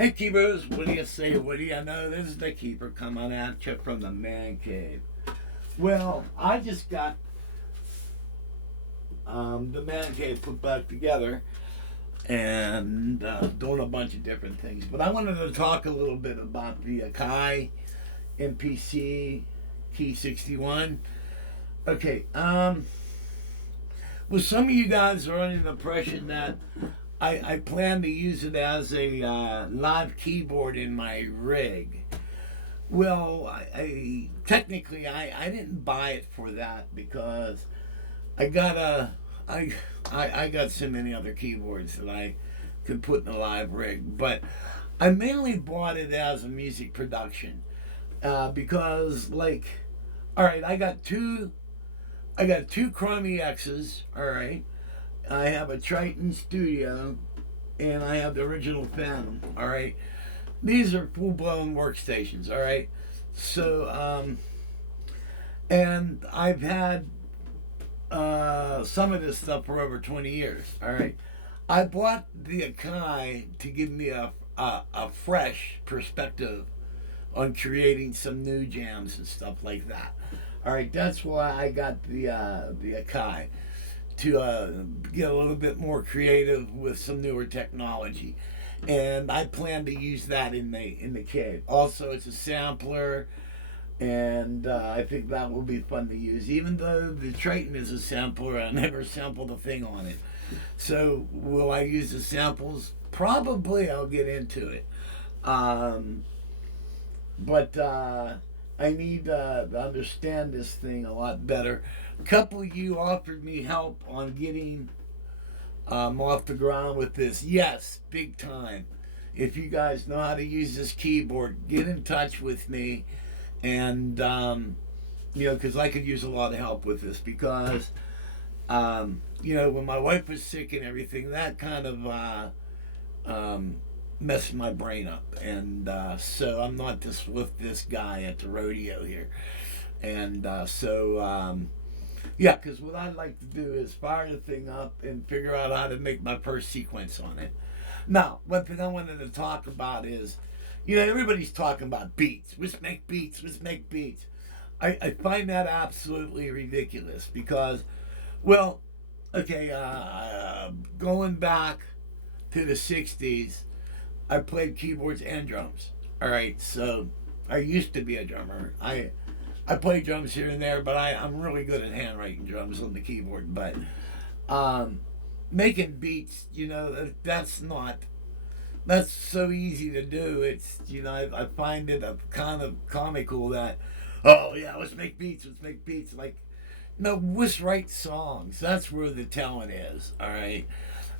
Hey Keepers, what do you say? What do you know? This is the Keeper coming at you from the man cave. Well, I just got the man cave put back together and doing a bunch of different things. But I wanted to talk a little bit about the Akai MPC Key 61. Okay, well, some of you guys are under the impression that I plan to use it as a live keyboard in my rig. Well, I technically I didn't buy it for that because I got I got so many other keyboards that I could put in a live rig, but I mainly bought it as a music production because all right, I got two Chrome EXs. All right, I have a Triton Studio, and I have the original Phantom. All right, these are full blown workstations. All right, so and I've had some of this stuff for over 20 years. All right, I bought the Akai to give me a fresh perspective on creating some new jams and stuff like that. All right, that's why I got the Akai to get a little bit more creative with some newer technology, and I plan to use that in the cave. Also, it's a sampler, and I think that will be fun to use. Even though the Triton is a sampler, I never sampled a thing on it. So, will I use the samples? Probably. I'll get into it. Um, but I need to understand this thing a lot better. A couple of you offered me help on getting off the ground with this. Yes, big time. If you guys know how to use this keyboard, get in touch with me, and because I could use a lot of help with this because when my wife was sick and everything, that kind of messed my brain up, and so I'm not just with this guy at the rodeo here, and yeah, because what I'd like to do is fire the thing up and figure out how to make my first sequence on it. Now, one thing I wanted to talk about is, everybody's talking about beats. Let's make beats. Let's make beats. I find that absolutely ridiculous because, well, okay, going back to the 60s, I played keyboards and drums. All right, so I used to be a drummer. I play drums here and there, but I'm really good at handwriting drums on the keyboard. But making beats, that's so easy to do. It's I find it a kind of comical that, oh yeah, let's make beats. Let's make beats. Like, no, let's write songs. That's where the talent is. All right,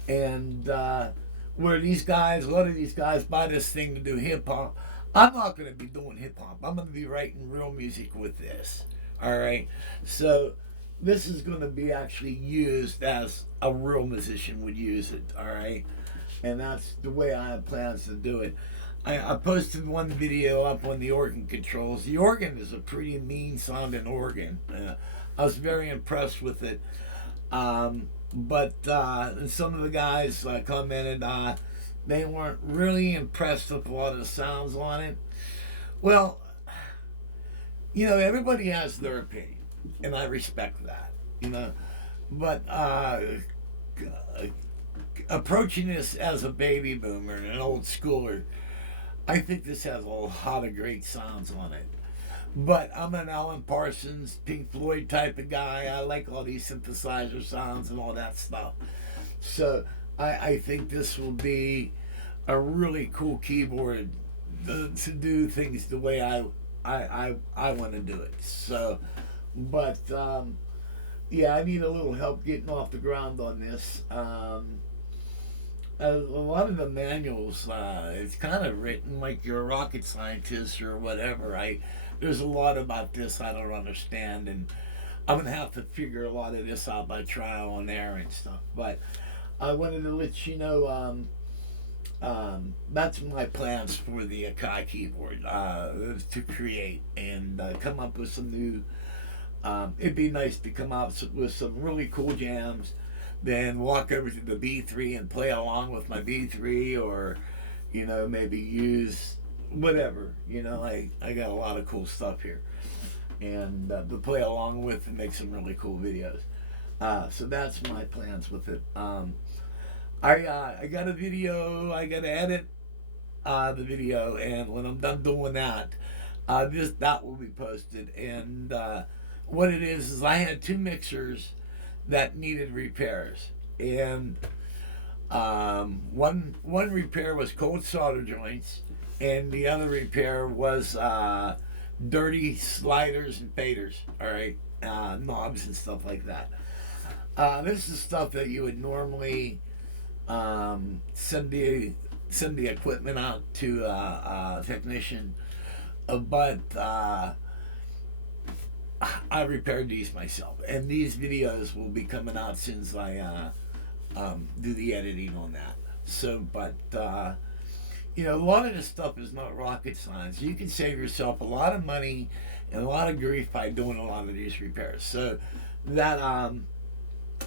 and where a lot of these guys buy this thing to do hip hop. I'm not going to be doing hip hop. I'm going to be writing real music with this. All right. So this is going to be actually used as a real musician would use it. All right. And that's the way I have plans to do it. I posted one video up on the organ controls. The organ is a pretty mean sounding organ. I was very impressed with it. But some of the guys commented they weren't really impressed with a lot of the sounds on it. Well, everybody has their opinion, and I respect that. But approaching this as a baby boomer and an old schooler, I think this has a lot of great sounds on it. But I'm an Alan Parsons, Pink Floyd type of guy. I like all these synthesizer sounds and all that stuff. So I think this will be a really cool keyboard to do things the way I want to do it. So, but yeah, I need a little help getting off the ground on this. A lot of the manuals, it's kind of written like you're a rocket scientist or whatever. There's a lot about this I don't understand, and I'm gonna have to figure a lot of this out by trial and error and stuff. But I wanted to let you know that's my plans for the Akai keyboard to create and come up with some new. It'd be nice to come out with some really cool jams, then walk over to the B3 and play along with my B3, or you know, maybe use whatever. You know, I got a lot of cool stuff here, and to play along with and make some really cool videos. So that's my plans with it. I got a video. I got to edit the video, and when I'm done doing that, that will be posted. And what it is I had two mixers that needed repairs, and one repair was cold solder joints, and the other repair was dirty sliders and faders. All right, knobs and stuff like that. This is stuff that you would normally send the equipment out to a technician, but I repaired these myself, and these videos will be coming out as soon as I do the editing on that. So, but you know, a lot of this stuff is not rocket science. You can save yourself a lot of money and a lot of grief by doing a lot of these repairs. So that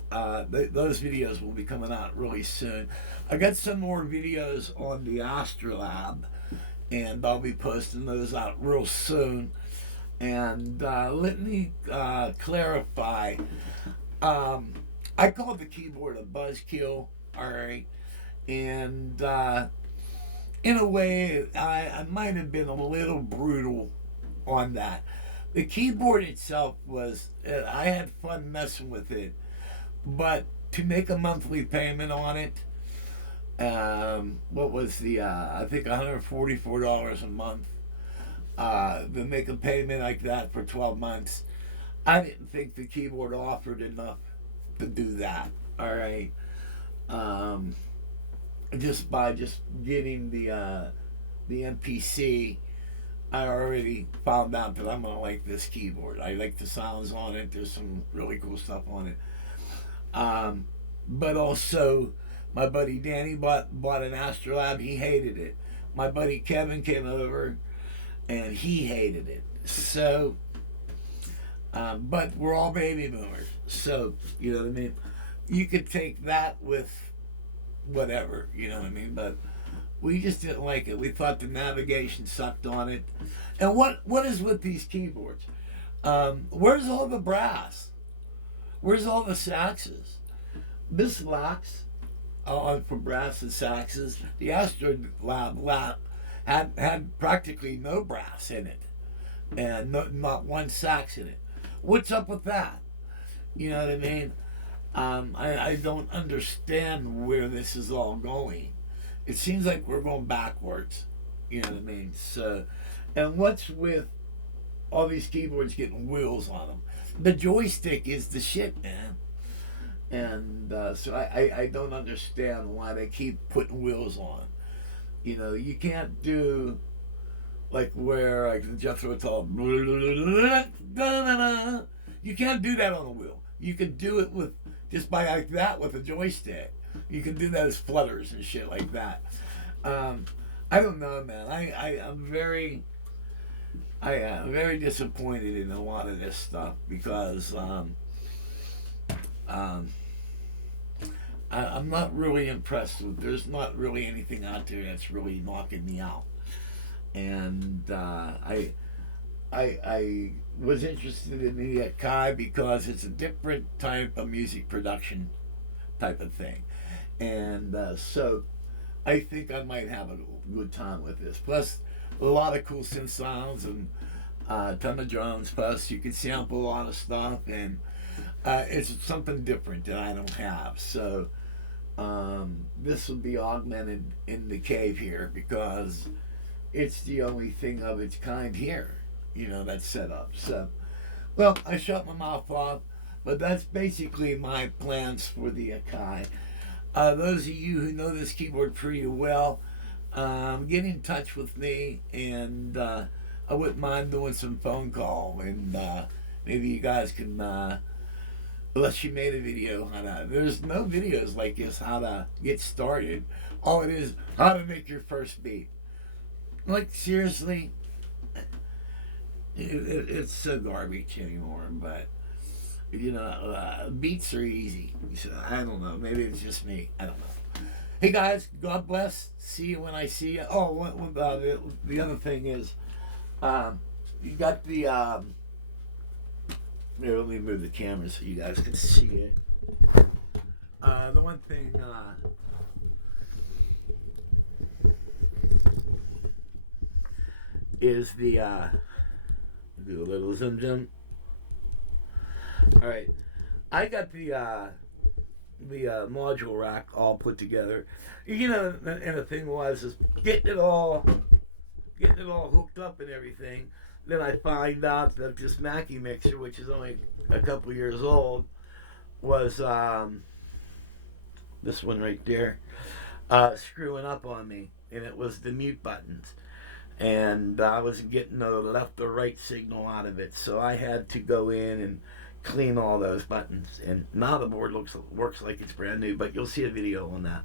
those videos will be coming out really soon. I got some more videos on the Astrolab, and I'll be posting those out real soon. And let me clarify. I called the keyboard a buzzkill, all right, and in a way, I might have been a little brutal on that. The keyboard itself was, I had fun messing with it, but to make a monthly payment on it, what was the, I think $144 a month, to make a payment like that for 12 months, I didn't think the keyboard offered enough to do that, all right. Just by getting the MPC, I already found out that I'm gonna like this keyboard. I like the sounds on it. There's some really cool stuff on it. But also, my buddy Danny bought an Astrolab. He hated it. My buddy Kevin came over, and he hated it. So, but we're all baby boomers. So, you know what I mean? You could take that with whatever, you know what I mean? But we just didn't like it. We thought the navigation sucked on it. And what is with these keyboards? Where's all the brass? Where's all the saxes? This lacks for brass and saxes. The Astrolab had practically no brass in it, and not one sax in it. What's up with that? You know what I mean? I don't understand where this is all going. It seems like we're going backwards. You know what I mean? So, and what's with all these keyboards getting wheels on them? The joystick is the shit, man. And so I don't understand why they keep putting wheels on. You know, you can't do like where like Jethro Tull. You can't do that on a wheel. You can do it with just by like that with a joystick. You can do that as flutters and shit like that. I don't know, man. I'm very disappointed in a lot of this stuff because I'm not really impressed with. There's not really anything out there that's really knocking me out, and I was interested in the Akai because it's a different type of music production type of thing, and so I think I might have a good time with this. Plus, a lot of cool synth sounds and a ton of drums. Plus, you can sample a lot of stuff, and it's something different that I don't have. So this will be augmented in the cave here because it's the only thing of its kind here, you know, that's set up. So, well, I shut my mouth off, but that's basically my plans for the Akai. Those of you who know this keyboard pretty well, get in touch with me, and I wouldn't mind doing some phone call, and maybe you guys can, unless you made a video on that. There's no videos like this, how to get started. All it is, how to make your first beat. Like, seriously, it's so garbage anymore, but you know, beats are easy. So I don't know. Maybe it's just me. I don't know. Hey guys, God bless. See you when I see you. Oh, the other thing is, you got the. Here, let me move the camera so you guys can see it. The one thing. Is the. Do a little zoom zoom. All right. I got the module rack all put together. You know, and the thing was is getting it all hooked up and everything. Then I find out that this Mackie mixer, which is only a couple years old, was this one right there, screwing up on me, and it was the mute buttons, and I wasn't getting the left or right signal out of it, so I had to go in and clean all those buttons, and now the board works like it's brand new, but you'll see a video on that.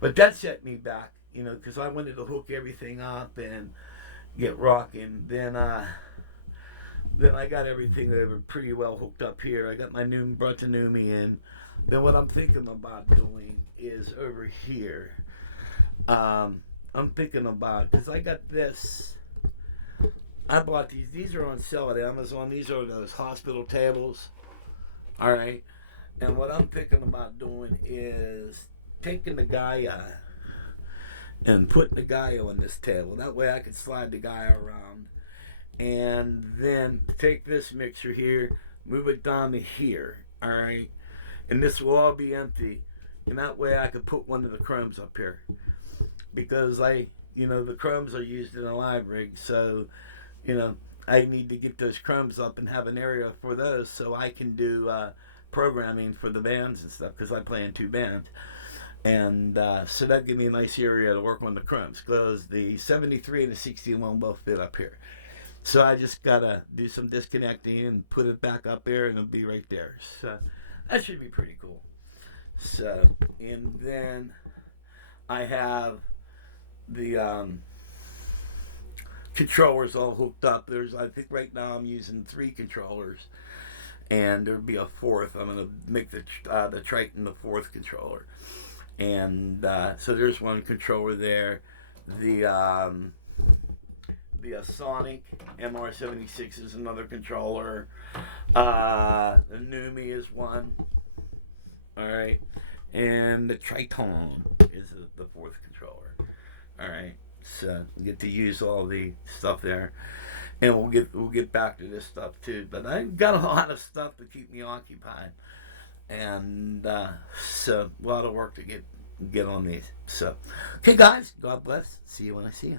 But that set me back, you know, because I wanted to hook everything up and get rocking. Then I got everything that were pretty well hooked up here. I got brought the Numi in. Then what I'm thinking about doing is over here. I'm thinking about, because I got this. I bought these. These are on sale at Amazon. These are those hospital tables. All right. And what I'm thinking about doing is taking the Gaia and putting the Gaia on this table. That way I can slide the Gaia around. And then take this mixer here, move it down to here. All right. And this will all be empty. And that way I could put one of the chromes up here. Because the chromes are used in a live rig. So, I need to get those chromes up and have an area for those so I can do programming for the bands and stuff, because I play in 2 bands. And so that give me a nice area to work on the chromes, because the 73 and the 61 both fit up here. So I just gotta do some disconnecting and put it back up there, and it'll be right there. So that should be pretty cool. So, and then I have the controllers all hooked up. I think right now I'm using 3 controllers, and there'll be a 4th. I'm gonna make the Triton the 4th controller, and so there's one controller there. The Sonic MR76 is another controller. The Numi is one. All right, and the Triton is the 4th controller. All right. So we get to use all the stuff there, and we'll get back to this stuff too. But I've got a lot of stuff to keep me occupied, and so a lot of work to get on these. So, okay, guys, God bless. See you when I see you.